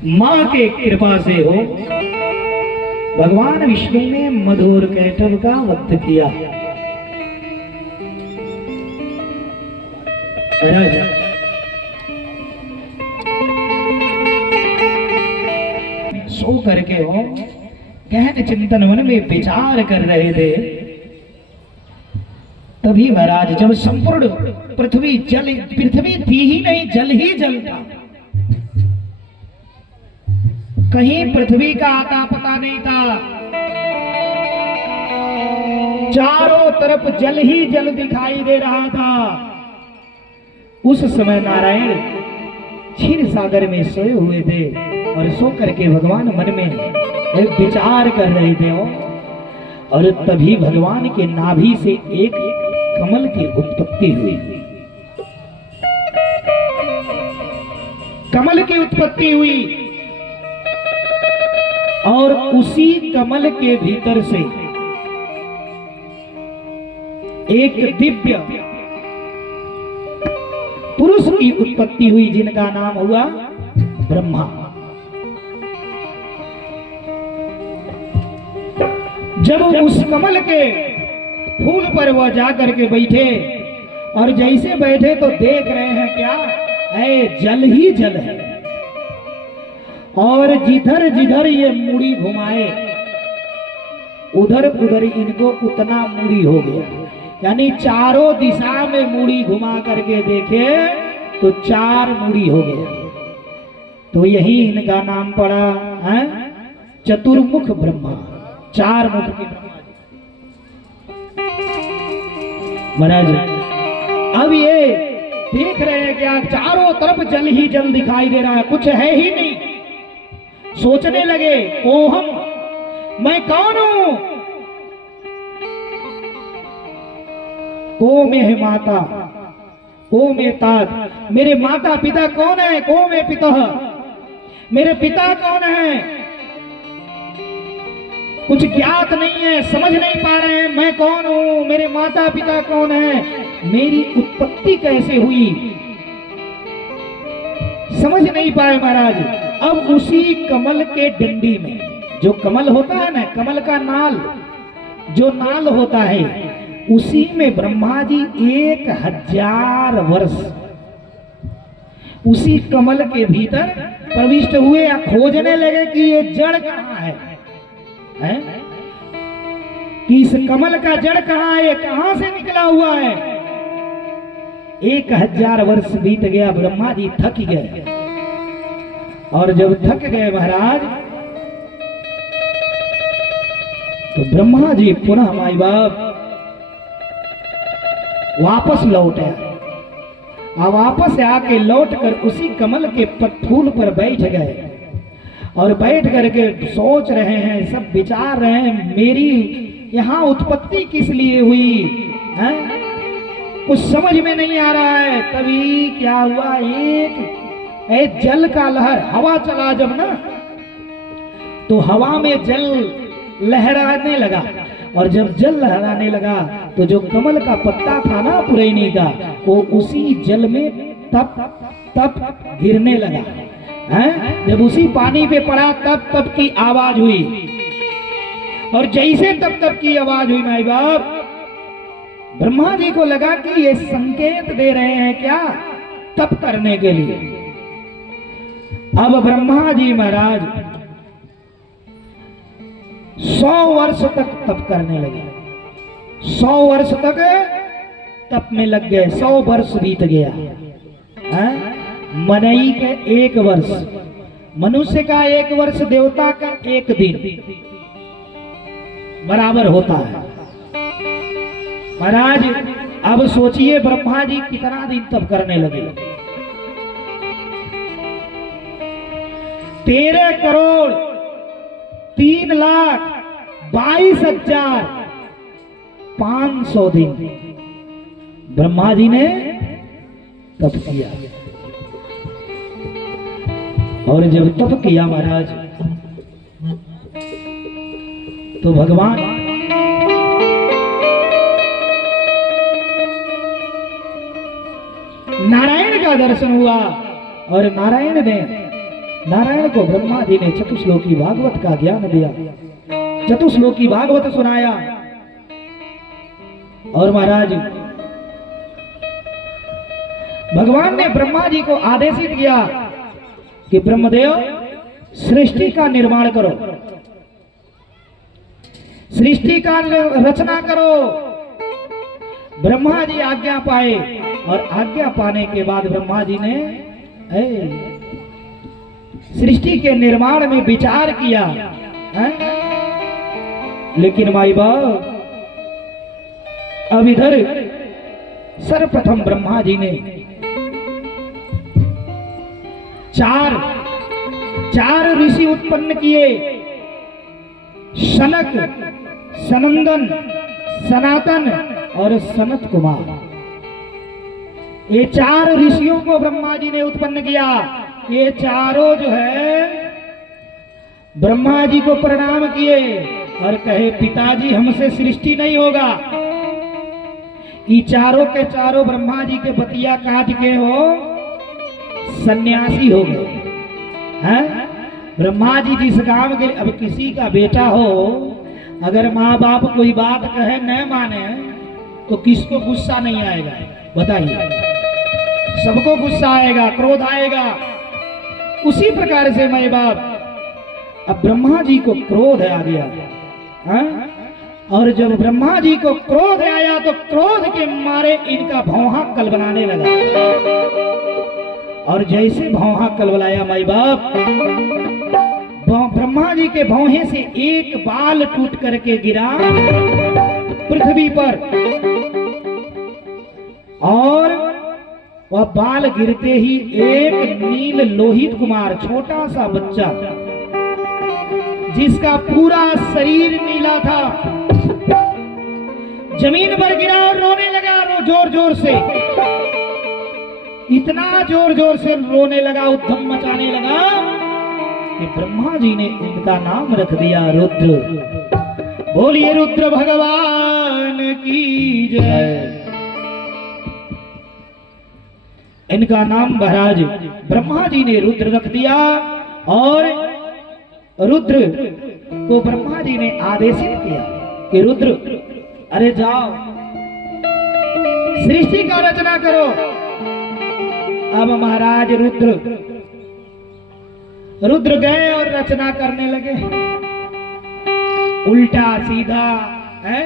मां के कृपा से हो, भगवान विष्णु ने मधुर कैटभ का वध किया। सो करके हो गहन चिंतन मन में विचार कर रहे थे, तभी महाराज जब संपूर्ण पृथ्वी थी ही नहीं, जल ही जल था, कहीं पृथ्वी का आता पता नहीं था, चारों तरफ जल ही जल दिखाई दे रहा था। उस समय नारायण क्षीर सागर में सोए हुए थे और सो करके भगवान मन में एक विचार कर रहे थे और तभी भगवान के नाभि से एक कमल की उत्पत्ति हुई। कमल की उत्पत्ति हुई और उसी कमल के भीतर से एक दिव्य पुरुष की उत्पत्ति हुई, जिनका नाम हुआ ब्रह्मा। जब उस कमल के फूल पर वह जाकर के बैठे और जैसे बैठे तो देख रहे हैं क्या है, जल ही जल है और जिधर जिधर ये मुड़ी घुमाए उधर उधर इनको उतना मुड़ी हो गया, यानी चारों दिशा में मुड़ी घुमा करके देखे तो 4 मुड़ी हो गया। तो यही इनका नाम पड़ा है चतुर्मुख ब्रह्मा, 4 मुख के ब्रह्मा महाराज। अब ये देख रहे हैं क्या चारों तरफ जल ही जल दिखाई दे रहा है, कुछ है ही नहीं। सोचने लगे ओहम, मैं कौन हूं? को में है माता, को में तात, मेरे माता पिता कौन है? को में पिता, मेरे पिता कौन है? कुछ ज्ञात नहीं है, समझ नहीं पा रहे हैं मैं कौन हूं, मेरे माता पिता कौन है, मेरी उत्पत्ति कैसे हुई, समझ नहीं पाए महाराज। अब उसी कमल के डंडी में, जो कमल होता है ना, कमल का नाल, जो नाल होता है, उसी में ब्रह्मा जी 1000 वर्ष उसी कमल के भीतर प्रविष्ट हुए या खोजने लगे कि ये जड़ कहाँ है? कि इस कमल का जड़ कहाँ है, कहाँ से निकला हुआ है? 1000 वर्ष बीत गया, ब्रह्मा जी थक गए और जब थक गए महाराज तो ब्रह्मा जी पुनः माई बाप वापस लौटे। अब वापस आके लौट कर उसी कमल के फूल पर बैठ गए और बैठ करके सोच रहे हैं, सब विचार रहे हैं मेरी यहाँ उत्पत्ति किस लिए हुई है, कुछ समझ में नहीं आ रहा है। तभी क्या हुआ, एक जल का लहर, हवा चला जब ना, तो हवा में जल लहराने लगा और जब जल लहराने लगा तो जो कमल का पत्ता था ना पुरैनी का, वो उसी जल में तप तप गिरने लगा है। जब उसी पानी पे पड़ा तब तब की आवाज हुई और जैसे तब तब की आवाज हुई माई बाप, ब्रह्मा जी को लगा कि ये संकेत दे रहे हैं क्या तप करने के लिए। अब ब्रह्मा जी महाराज 100 वर्ष तक तप करने लगे, 100 वर्ष तक तप में लग गए। 100 वर्ष बीत गया है। मनई के 1 वर्ष, मनुष्य का 1 वर्ष, देवता का 1 दिन बराबर होता है महाराज। अब सोचिए ब्रह्मा जी कितना दिन तप करने लगे। 13 करोड़ 3 लाख 22,500 दिन ब्रह्मा जी ने तप किया। और जब तप किया महाराज तो भगवान नारायण का दर्शन हुआ और नारायण ने नारायण को ब्रह्मा जी ने चतुश्लोकी भागवत का ज्ञान दिया, चतुश्लोकी भागवत सुनाया। और महाराज भगवान ने ब्रह्मा जी को आदेशित किया कि ब्रह्मदेव सृष्टि का निर्माण करो, सृष्टि का रचना करो। ब्रह्मा जी आज्ञा पाए और आज्ञा पाने के बाद ब्रह्मा जी ने सृष्टि के निर्माण में विचार किया है? लेकिन माई बाप अब इधर सर्वप्रथम ब्रह्मा जी ने चार ऋषि उत्पन्न किए, शनक, सनंदन, सनातन और सनत कुमार। ये 4 ऋषियों को ब्रह्मा जी ने उत्पन्न किया। ये चारों जो है ब्रह्मा जी को प्रणाम किए और कहे पिताजी हमसे सृष्टि नहीं होगा। ये चारों के चारों ब्रह्मा जी के बतिया काट के हो सन्यासी हो गए हैं। ब्रह्मा जी जिस काम के अब किसी का बेटा हो अगर माँ बाप कोई बात कहे न माने तो किसको गुस्सा नहीं आएगा बताइए? सबको गुस्सा आएगा, क्रोध आएगा। उसी प्रकार से माँ बाप अब ब्रह्मा जी को क्रोध आ गया है? और जब ब्रह्मा जी को क्रोध आया तो क्रोध के मारे इनका भौहा कल बनाने लगा। और जैसे भौहा कलवलाया माई बाप, ब्रह्मा जी के भौहे से एक बाल टूट करके गिरा पृथ्वी पर। और वह बाल गिरते ही एक नील लोहित कुमार, छोटा सा बच्चा जिसका पूरा शरीर नीला था, जमीन पर गिरा और रोने लगा जोर जोर से। इतना जोर जोर से रोने लगा, उद्यम मचाने लगा कि ब्रह्मा जी ने इनका नाम रख दिया रुद्र। बोलिए रुद्र भगवान की जय। इनका नाम महाराज ब्रह्मा जी ने रुद्र रख दिया। और रुद्र को ब्रह्मा जी ने आदेशित किया कि रुद्र अरे जाओ सृष्टि का रचना करो। अब महाराज रुद्र गए और रचना करने लगे। उल्टा सीधा है,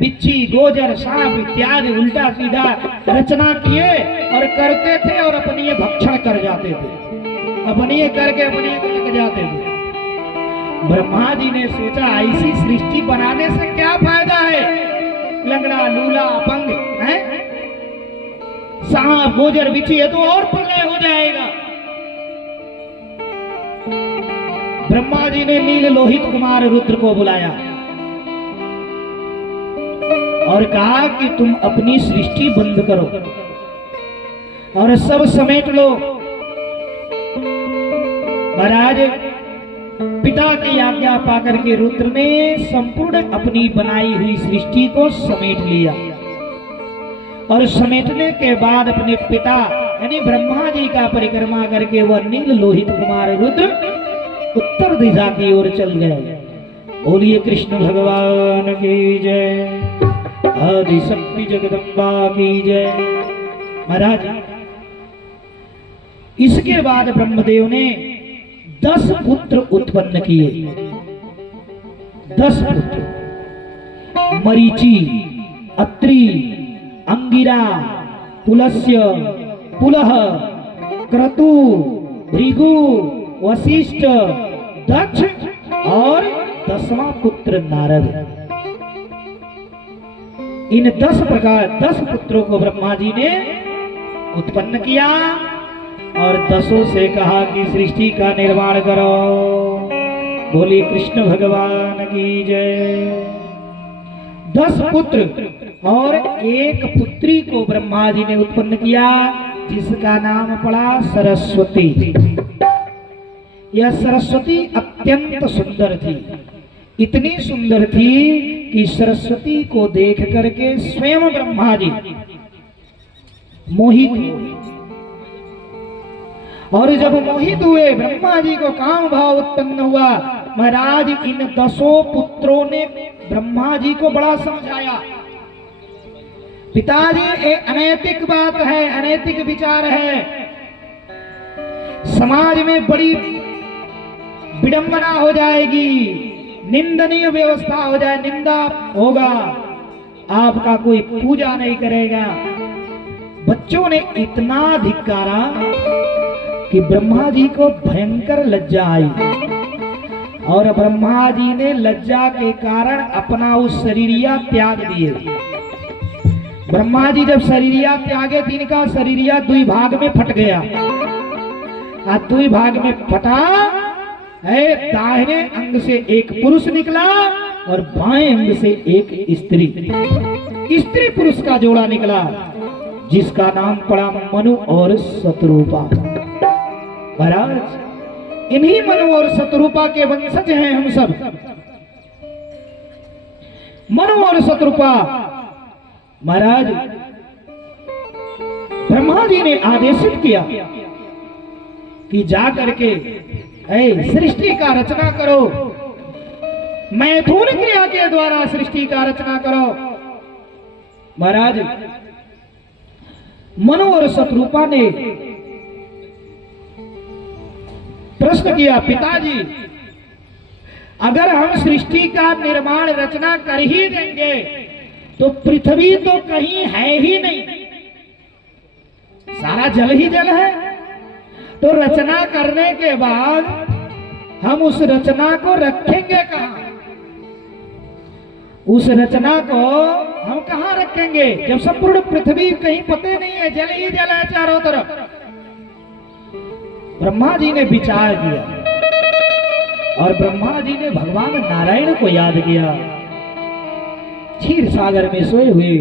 बिच्छी, गोजर, सांप इत्यादि उल्टा सीधा रचना किए और करते थे और अपनी ये भक्षण कर जाते थे, अपनी ये करके अपनी लग जाते थे। ब्रह्मा जी ने सोचा ऐसी सृष्टि बनाने से क्या फायदा है? लंगड़ा, लूला, अपंग है, सांप, गोजर, बिच्छी है तो और प्रलय हो जाएगा। ब्रह्मा जी ने नील लोहित कुमार रुद्र को बुलाया और कहा कि तुम अपनी सृष्टि बंद करो और सब समेट लो। महाराज पिता की आज्ञा पाकर के रुद्र ने संपूर्ण अपनी बनाई हुई सृष्टि को समेट लिया। और समेटने के बाद अपने पिता यानी ब्रह्मा जी का परिक्रमा करके वह नील लोहित कुमार रुद्र उत्तर दिशा की ओर चल गए। बोलिए कृष्ण भगवान की जय, आदि शक्ति जगदम्बा की जय। महाराज इसके बाद ब्रह्मदेव ने 10 पुत्र उत्पन्न किए। 10 पुत्र, मरीचि, अत्रि, अंगिरा, पुलस्य, पुलह, क्रतु, भृगु, वशिष्ठ, दक्ष और 10वां पुत्र नारद। इन 10 पुत्रों को ब्रह्मा जी ने उत्पन्न किया और 10 से कहा कि सृष्टि का निर्माण करो। बोलिए कृष्ण भगवान की जय। 10 पुत्र और एक पुत्री को ब्रह्मा जी ने उत्पन्न किया जिसका नाम पड़ा सरस्वती। यह सरस्वती अत्यंत सुंदर थी, इतनी सुंदर थी कि सरस्वती को देख करके स्वयं ब्रह्मा जी मोहित हुए। और जब मोहित हुए, ब्रह्मा जी को काम भाव उत्पन्न हुआ। महाराज इन 10 पुत्रों ने ब्रह्मा जी को बड़ा समझाया, पिताजी ये अनैतिक बात है, अनैतिक विचार है, समाज में बड़ी विडंबना हो जाएगी, निंदनीय व्यवस्था हो जाए, निंदा होगा, आपका कोई पूजा नहीं करेगा। बच्चों ने इतना धिक्कारा कि ब्रह्मा जी को भयंकर लज्जा आई और ब्रह्मा जी ने लज्जा के कारण अपना उस शरीरिया त्याग दिए। ब्रह्मा जी जब शरीरिया त्यागे, तीन का शरीरिया 2 भाग में फट गया। 2 भाग में फटा है, दाहिने अंग से एक पुरुष निकला और बाएं अंग से एक स्त्री, स्त्री पुरुष का जोड़ा निकला, जिसका नाम पड़ा मनु और शतरूपा। महाराज इन्हीं मनु और शतरूपा के वंशज हैं हम सब। मनु और शतरूपा, महाराज ब्रह्मा जी ने आदेशित किया कि जा करके सृष्टि का रचना करो, मैथुन क्रिया के द्वारा सृष्टि का रचना करो। महाराज मनु और शतरूपा ने प्रश्न किया, पिताजी अगर हम सृष्टि का निर्माण रचना कर ही देंगे तो पृथ्वी तो कहीं है ही नहीं, सारा जल ही जल है, तो रचना करने के बाद हम उस रचना को रखेंगे कहां? उस रचना को हम कहां रखेंगे जब संपूर्ण पृथ्वी कहीं पते नहीं है, जल ही जल है चारों तरफ। ब्रह्मा जी ने विचार किया और ब्रह्मा जी ने भगवान नारायण को याद किया। क्षीर सागर में सोए हुए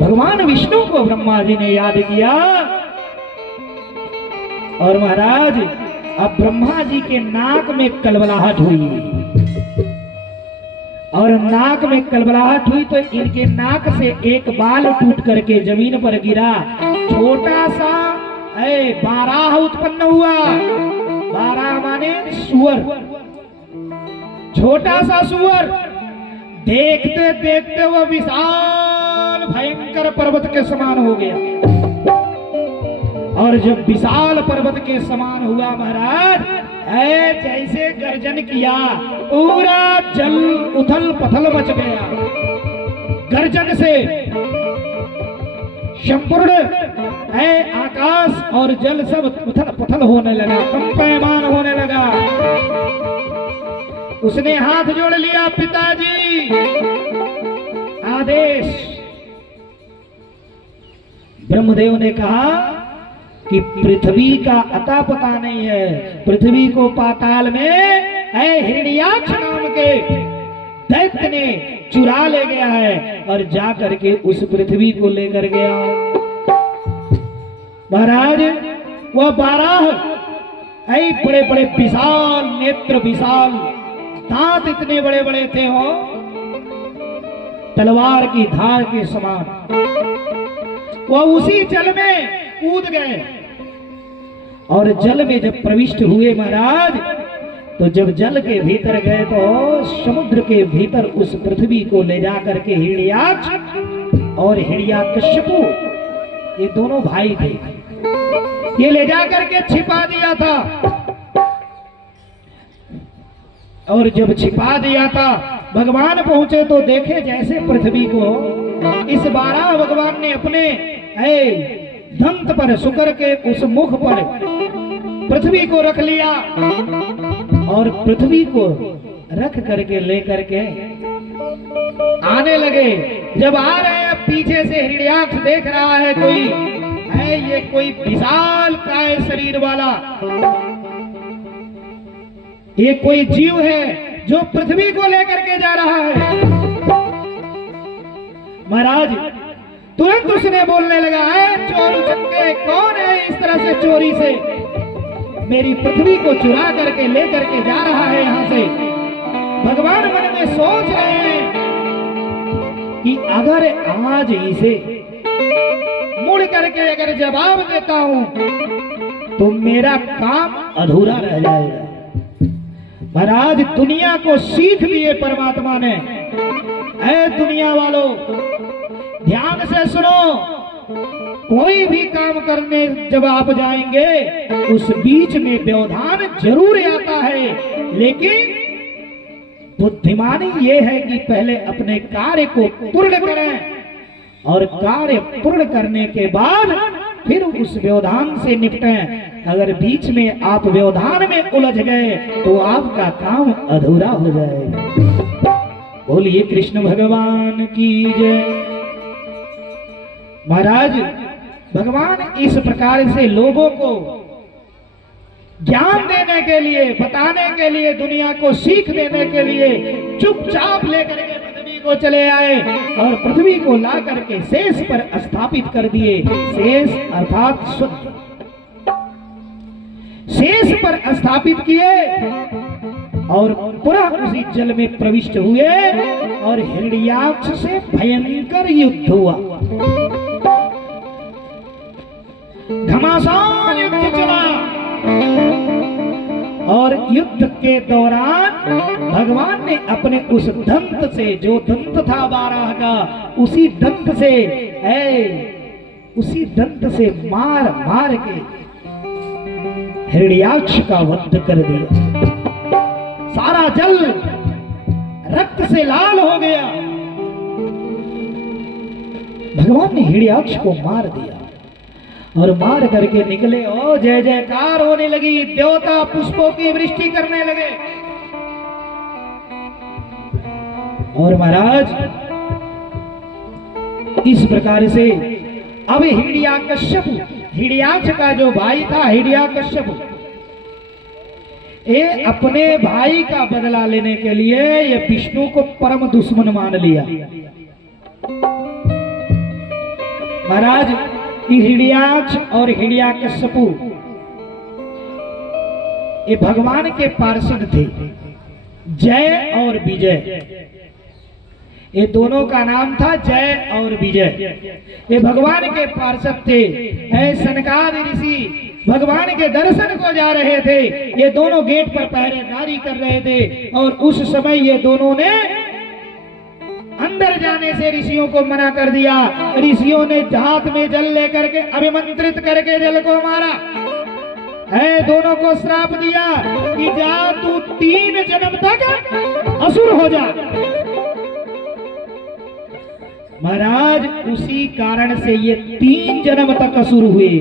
भगवान विष्णु को ब्रह्मा जी ने याद किया। और महाराज अब ब्रह्मा जी के नाक में कलबलाहट हुई, और नाक में कलबलाहट हुई तो इनके नाक से एक बाल टूट करके जमीन पर गिरा। छोटा सा बाराह उत्पन्न हुआ। बाराह माने सुअर, छोटा सा सुअर। देखते देखते वो विशाल भयंकर पर्वत के समान हो गया। और जब विशाल पर्वत के समान हुआ महाराज, जैसे गर्जन किया, पूरा जल उथल पथल मच गया। गर्जन से संपूर्ण आकाश और जल सब उथल पथल होने लगा, कंपयमान होने लगा। उसने हाथ जोड़ लिया, पिताजी आदेश। ब्रह्मदेव ने कहा कि पृथ्वी का अता पता नहीं है, पृथ्वी को पाताल में हिरण्याक्ष नाम के दैत्य ने चुरा ले गया है और जा करके उस पृथ्वी को लेकर गया। महाराज वह बाराह बड़े बड़े विशाल नेत्र, विशाल दांत इतने बड़े बड़े थे, हो तलवार की धार के समान। वह उसी जल में कूद गए और जल में जब प्रविष्ट हुए महाराज, तो जब जल के भीतर गए तो समुद्र के भीतर उस पृथ्वी को ले जा करके हिरण्याक्ष और हिरण्यकश्यपु, ये दोनों भाई थे, ये ले जा करके छिपा दिया था। और जब छिपा दिया था, भगवान पहुंचे तो देखे जैसे पृथ्वी को इस बाराह भगवान ने अपने दंत पर, शुक्र के उस मुख पर पृथ्वी को रख लिया और पृथ्वी को रख करके लेकर के आने लगे। जब आ रहे हैं, पीछे से हिरण्याक्ष देख रहा है कोई है, ये कोई विशाल काय शरीर वाला, ये कोई जीव है जो पृथ्वी को लेकर के जा रहा है। महाराज तुरंत उसने बोलने लगा, चोर चक्के कौन है इस तरह से चोरी से मेरी पृथ्वी को चुरा करके लेकर के जा रहा है यहां से। भगवान मन में सोच रहे हैं कि अगर आज इसे मुड़ करके अगर जवाब देता हूं तो मेरा काम अधूरा रह जाएगा। महाराज दुनिया को सीख दिए परमात्मा ने। ऐ दुनिया वालों ध्यान से सुनो, कोई भी काम करने जब आप जाएंगे उस बीच में व्यवधान जरूर आता है, लेकिन बुद्धिमानी ये है कि पहले अपने कार्य को पूर्ण करें और कार्य पूर्ण करने के बाद फिर उस व्यवधान से निपटें। अगर बीच में आप व्यवधान में उलझ गए तो आपका काम अधूरा हो जाएगा। बोलिए कृष्ण भगवान की जय। महाराज भगवान इस प्रकार से लोगों को ज्ञान देने के लिए, बताने के लिए, दुनिया को सीख देने के लिए चुपचाप लेकर के पृथ्वी को चले आए और पृथ्वी को ला करके शेष पर स्थापित कर दिए। शेष अर्थात शुद्ध शेष पर स्थापित किए और पुनः उसी जल में प्रविष्ट हुए और हिरण्याक्ष से भयंकर युद्ध हुआ। घमासान युद्ध चला और युद्ध के दौरान भगवान ने अपने उस दंत से, जो दंत था 12 का, उसी दंत से मार मार के हिरण्याक्ष का वध कर दिया। सारा जल रक्त से लाल हो गया। भगवान ने हिरण्याक्ष को मार दिया और मार करके निकले। ओ जय जयकार होने लगी, देवता पुष्पों की वृष्टि करने लगे। और महाराज इस प्रकार से अब हिरण्याक्ष का जो भाई था हिरण्याकश्यप, ये अपने भाई का बदला लेने के लिए ये विष्णु को परम दुश्मन मान लिया। महाराज हिरण्याक्ष और हिरण्याकश्यप ये भगवान के पार्षद थे, जय और विजय। ये दोनों का नाम था जय और विजय। ये भगवान के पार्षद थे। सनकादि ऋषि भगवान के दर्शन को जा रहे थे। ये दोनों गेट पर पहरेदारी कर रहे थे और उस समय ये दोनों ने अंदर जाने से ऋषियों को मना कर दिया। ऋषियों ने हाथ में जल लेकर के अभिमंत्रित करके जल को मारा। दोनों को श्राप दिया कि जा तू 3 जन्म तक असुर हो जा। महाराज उसी कारण से ये 3 जन्म तक असुर हुए।